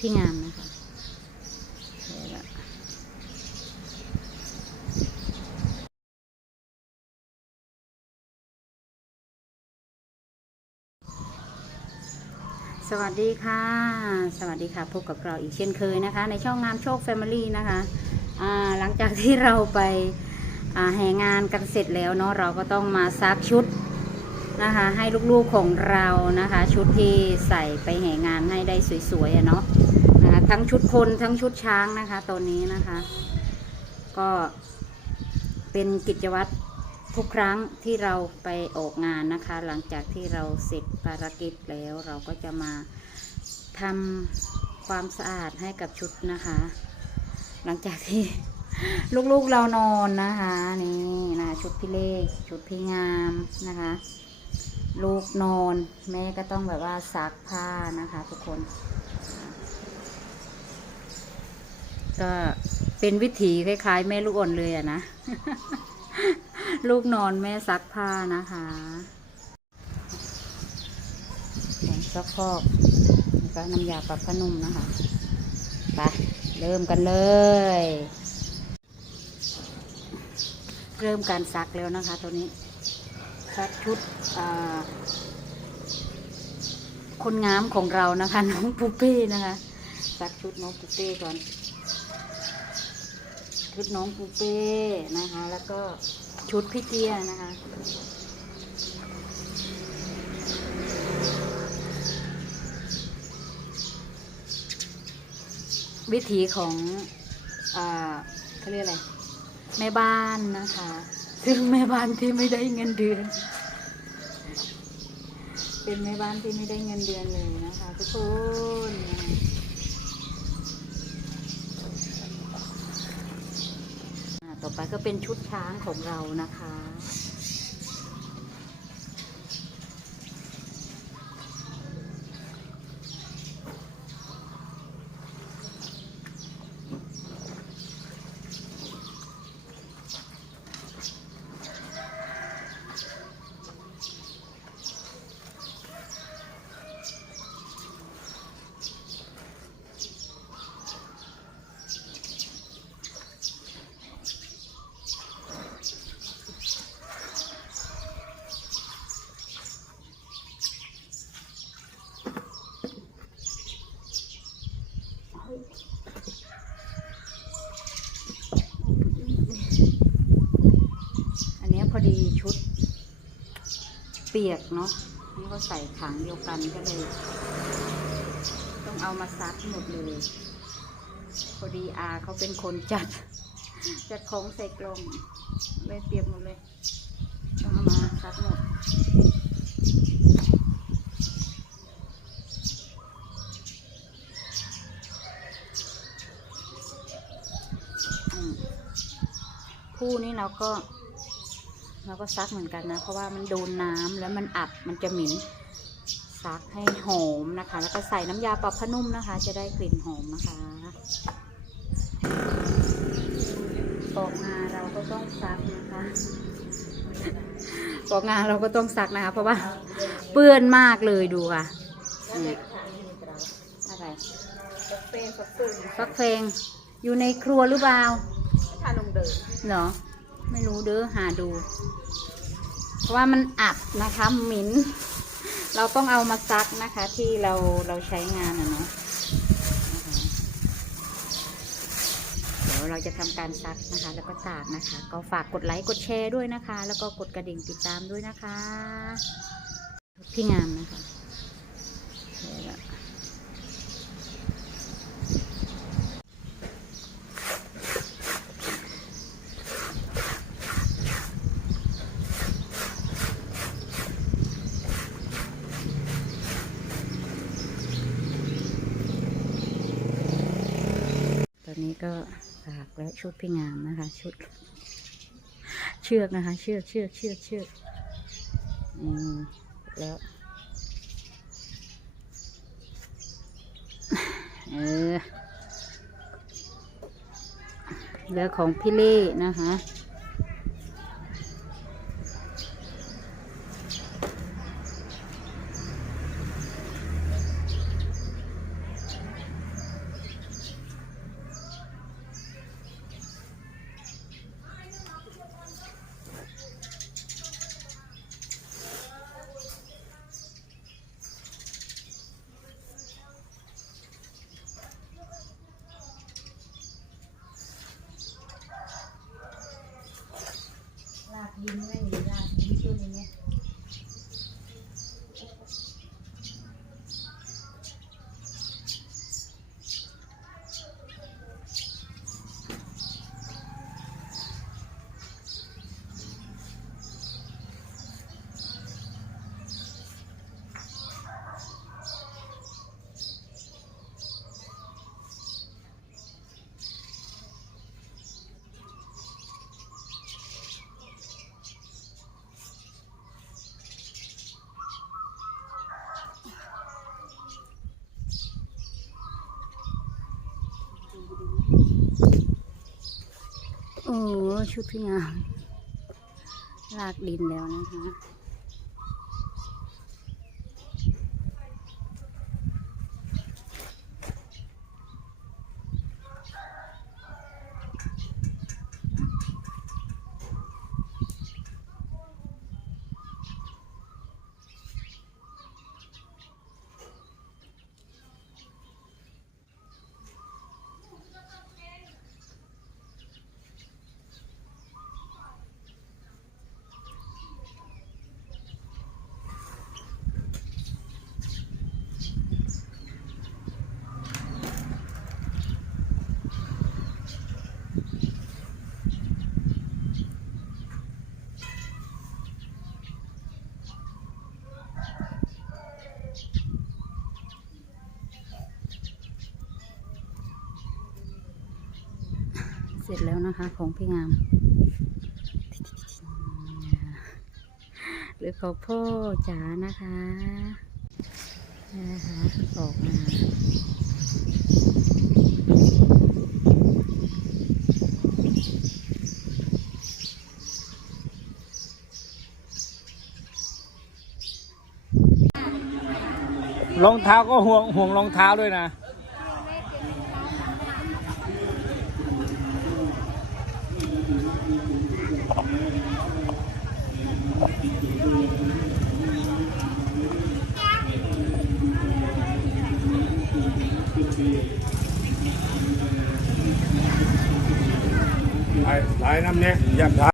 พี่งามนะคะสวัสดีค่ะ สวัสดีค่ะ พบกับเราอีกเช่นเคยนะคะ ในช่องงามโชค Family นะคะหลังจากที่เราไปแห่งานกันเสร็จแล้วเนาะเราก็ต้องมาซักชุด นะคะ ให้ลูกๆของเรานะคะ ชุดที่ใส่ไปแห่งานให้ได้สวยๆอะเนาะนะคะทั้งชุดคนทั้งชุดช้างนะคะตัวนี้นะคะ ก็เป็นกิจวัตรทุกครั้งที่เราไปออกงานนะคะ หลังจากที่เราเสร็จภารกิจแล้วเราก็จะมาทำความสะอาดให้กับชุดนะคะ หลังจากที่ลูกๆเรานอนนะคะ นี่นะชุดพี่เลขชุดพี่งามนะคะ ลูกนอน แม่ก็ต้องแบบว่าซักผ้านะคะ ทุกคน ก็เป็นวิถีคล้ายๆ แม่ลูกอ่อนเลยอะนะ ลูกนอนแม่ซักผ้านะคะผงซักฟอกแล้วก็น้ำยาปรับผ้านุ่มนะคะไปเริ่มกันเลย เริ่มการซักแล้วนะคะตัวนี้ ซักชุดคนงามของเรานะคะน้องปูเป้นะคะซักชุดน้องปูเป้ก่อน ชุดน้องปูเป้นะคะ แล้วก็ชุดพี่เจียนะคะวิถีของอเขาเรียกอะไรแม่บ้านนะคะ ซึ่งแม่บ้านที่ไม่ได้เงินเดือน เป็นแม่บ้านที่ไม่ได้เงินเดือนเลยนะคะ ทุกคนต่อไปก็เป็นชุดช้างของเรานะคะ ปียกเนาะนี่ก็ใส่ถังเดียวกันก็เลย ต้องเอามาซักหมดเลยพอดีอาเขาเป็นคนจัด จัดของใส่กล่องเลยเปียกหมดเลย ต้องเอามาซักหมดคู่นี้เราก็ เราก็ซักเหมือนกันนะ เพราะว่ามันโดนน้ำแล้วมันอับมันจะเหม็นซักให้หอมนะคะ แล้วก็ใส่น้ำยาปรับผ้านุ่มนะคะ จะได้กลิ่นหอมนะคะปอกงาเราก็ต้องซักนะคะปอกงาเราก็ต้องซักนะคะเพราะว่าเปื้อนมากเลยดูค่ะเนี่ยอะไรเป้ฟักซึ้งฟักเพลงอยู่ในครัวหรือเปล่าทานมเดินเหรอ ไม่รู้เด้อหาดู เพราะว่ามันอับนะคะหมิ่นเราต้องเอามาซักนะคะที่เราเราใช้งานอะเนาะเดี๋ยวเราจะทำการซักนะคะ แล้วก็ตากนะคะ ก็ฝากกดไลค์กดแชร์ด้วยนะคะ แล้วก็กดกระดิ่งติดตามด้วยนะคะ พี่งามนะคะเดี๋ยวละ ตอ นี้ก็ฝากและชุดพี่งามนะคะ ชุด เชือกนะคะ เชือกเชือกเชือกเชือกอืมแล้วเออแล้วของพี่เล่นะคะ โอ้ชุดพี่งามลากดินแล้วนะคะ สร็จแล้วนะคะ ของพี่งามหรือของพ่อจ๋านะคะนะคะออกมา รองเท้าก็ห่วงห่วงรองเท้าด้วยนะ หล